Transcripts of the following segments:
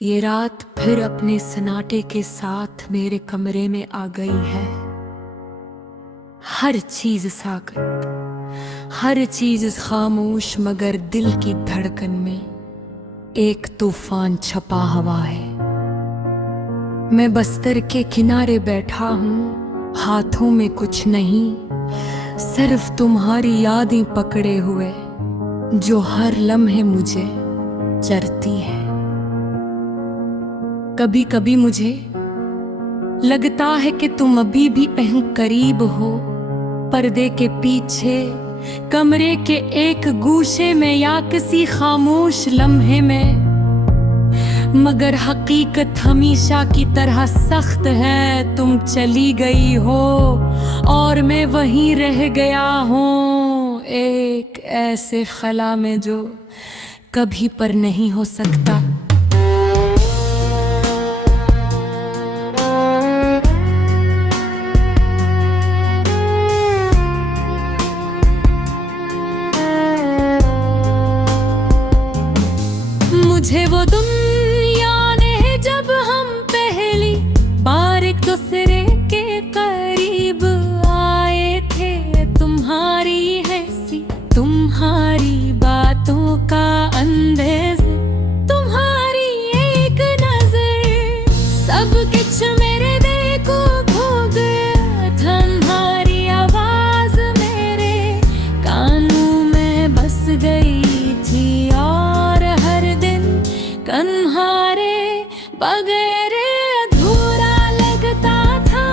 ये रात फिर अपने सन्नाटे के साथ मेरे कमरे में आ गई है। हर चीज साकत, हर चीज खामोश, मगर दिल की धड़कन में एक तूफान छपा हुआ है। मैं बस्तर के किनारे बैठा हूँ, हाथों में कुछ नहीं, सिर्फ तुम्हारी यादें पकड़े हुए जो हर लम्हे मुझे चरती है। कभी कभी मुझे लगता है कि तुम अभी भी कहीं करीब हो, पर्दे के पीछे, कमरे के एक गूशे में या किसी खामोश लम्हे में, मगर हकीकत हमेशा की तरह सख्त है। तुम चली गई हो और मैं वहीं रह गया हूँ, एक ऐसे खला में जो कभी पर नहीं हो सकता। मुझे वो दुनिया ने जब हम पहली बार एक दूसरे के करीब आए थे, तुम्हारी हंसी, तुम्हारी बातों का अंदाज, तुम्हारी एक नजर, सब कुछ मेरे दिल को खो गया। तुम्हारी आवाज मेरे कानों में बस गई थी और हर दिन तुम्हारे बगैर अधूरा लगता था।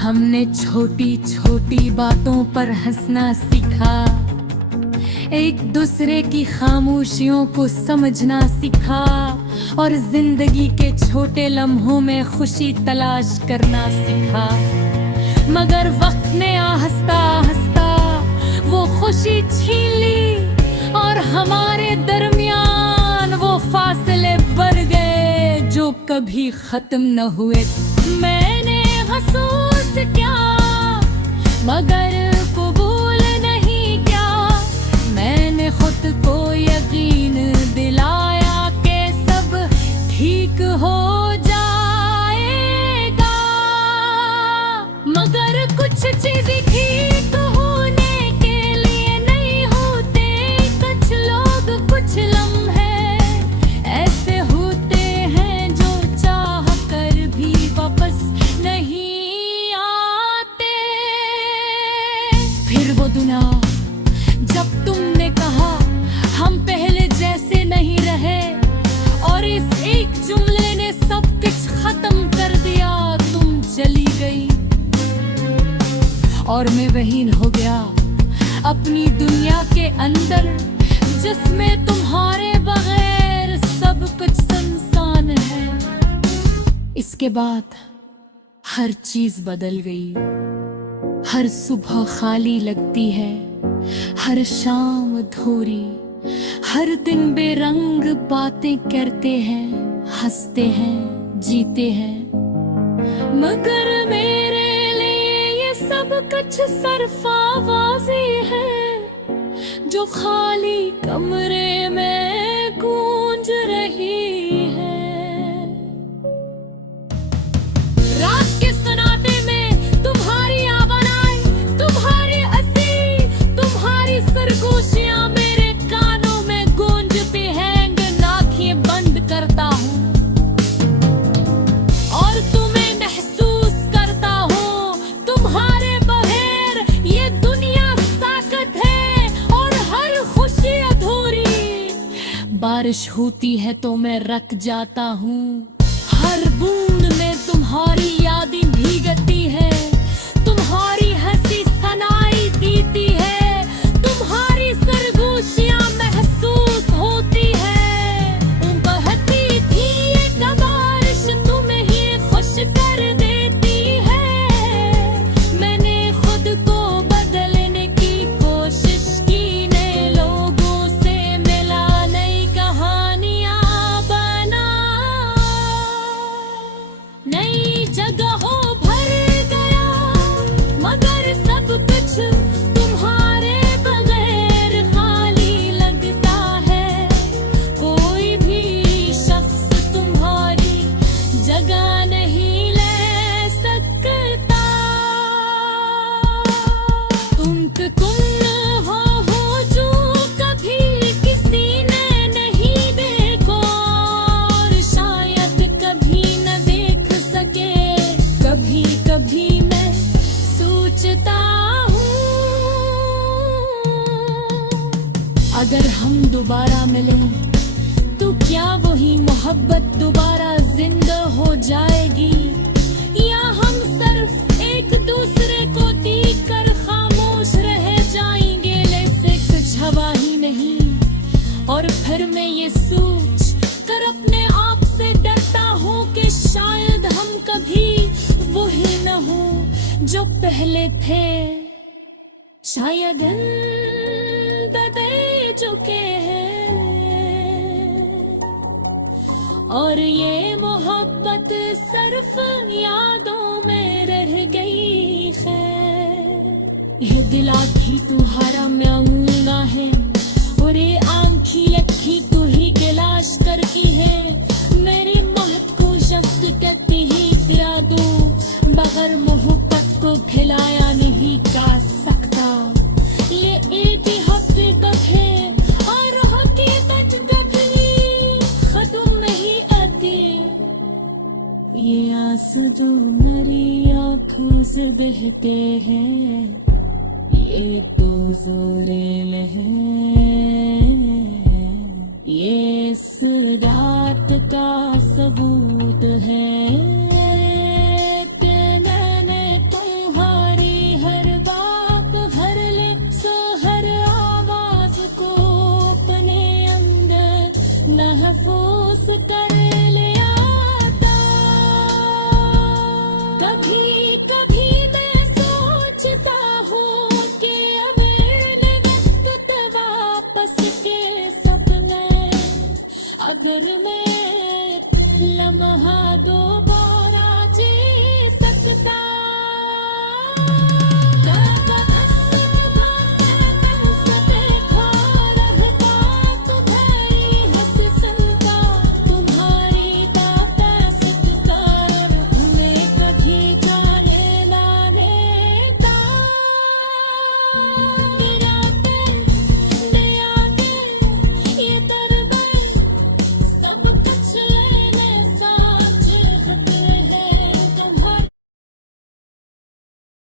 हमने छोटी छोटी बातों पर हंसना सीखा, एक दूसरे की खामोशियों को समझना सीखा और जिंदगी के छोटे लम्हों में खुशी तलाश करना सीखा। मगर वक्त ने आहिस्ता आहिस्ता वो खुशी छीन ली और हमारे दरमियान वो फासले बढ़ गए जो कभी खत्म न हुए। मैंने महसूस किया मगर कबूल नहीं किया, मैंने खुद को यकीन दिलाया कि सब ठीक हो जाएगा। मगर कुछ चीजें ठीक होने के लिए नहीं होते, कुछ लोग, कुछ लम्हे ऐसे होते हैं जो चाह कर भी वापस नहीं आते। फिर वो दुनिया जब तुमने कहा हम पहले जैसे नहीं रहे और इस एक जुमले ने सब कुछ खत्म कर दिया, तुम चली गई और मैं वहीं हो गया अपनी दुनिया के अंदर, जिसमें तुम्हारे बगैर सब कुछ सुनसान है। इसके बाद हर चीज बदल गई, हर सुबह खाली लगती है, हर शाम अधूरी, हर दिन बेरंग बातें करते हैं, हंसते हैं, जीते हैं। मगर मेरे लिए ये सब कुछ सिर्फ आवाज़ें हैं जो खाली कमरे में गूंज रही है। रात के सन्नाटे में तुम्हारी आवाज़ आई, तुम्हारी हंसी, तुम्हारी सरगोशियां मेरे कानों में गूंजती हैं। आँखें बंद करता हूँ और तुम्हें महसूस करता हूँ, तुम्हारे बगैर ये दुनिया साकत है और हर खुशी अधूरी। बारिश होती है तो मैं रख जाता हूँ, हर बूंद में तुम्हारी यादें भीगती है, तुम्हारी हंसी सनाई देती है, तुम्हारी सरगोशियां महसूस होती है। बहती थी एक बारिश तुम्हें ही खुश कर देती है। मैंने खुद को बदलने की कोशिश की, नए लोगों से मिला, नई कहानियां बना, नई जगह अगर हम दोबारा मिले तो क्या वही मोहब्बत दोबारा जिंदा हो जाएगी, या हम सिर्फ एक दूसरे को देख कर खामोश रह जाएंगे जैसे कुछ हवा ही नहीं। और फिर मैं ये सोच कर अपने आप से डरता हूँ कि शायद हम कभी वही न हो जो पहले थे। शायद इन बदल चुके हैं और ये मोहब्बत सिर्फ यादों में रह गई है। ये दिल आखी तुम्हारा मैं आऊंगा है और ये आंखी लखी तू ही गिलाश करकी है। मेरी मोहब्बत को शब्द कहती ही गिरा दो, बगैर मोहब्बत को खिलाया नहीं जा सकता। ये एक ही हकीकत है और हकीकत कभी खत्म नहीं आती। ये आंसू जो मेरी आंखों से बहते हैं ये तो ज़ोरेल है, ये इस रात का सबूत है कि मैंने तुम्हारी हर बात हर लिप्स हर आवाज को अपने अंदर महफूज कर लिया था। कभी